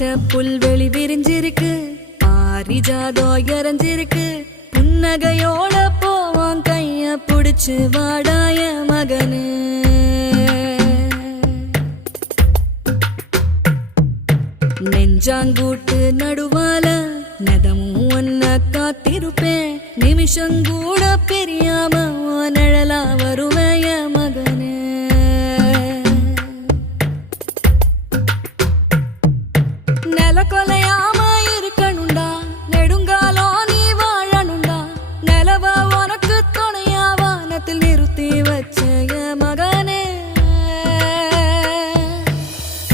பச்சை புல்வெளி விரிஞ்சிருக்கு, பாரிஜாதோ இறஞ்சிருக்கு. புன்னகையோட போவான் கைய புடிச்சு வாடாய மகனு. நெஞ்சாங்கூட்டு நடுவால நதமும் ஒன்ன காத்திருப்பேன், நிமிஷங்கூட பிரியாம நிழலா வருவேய மகனே. நில கொலைய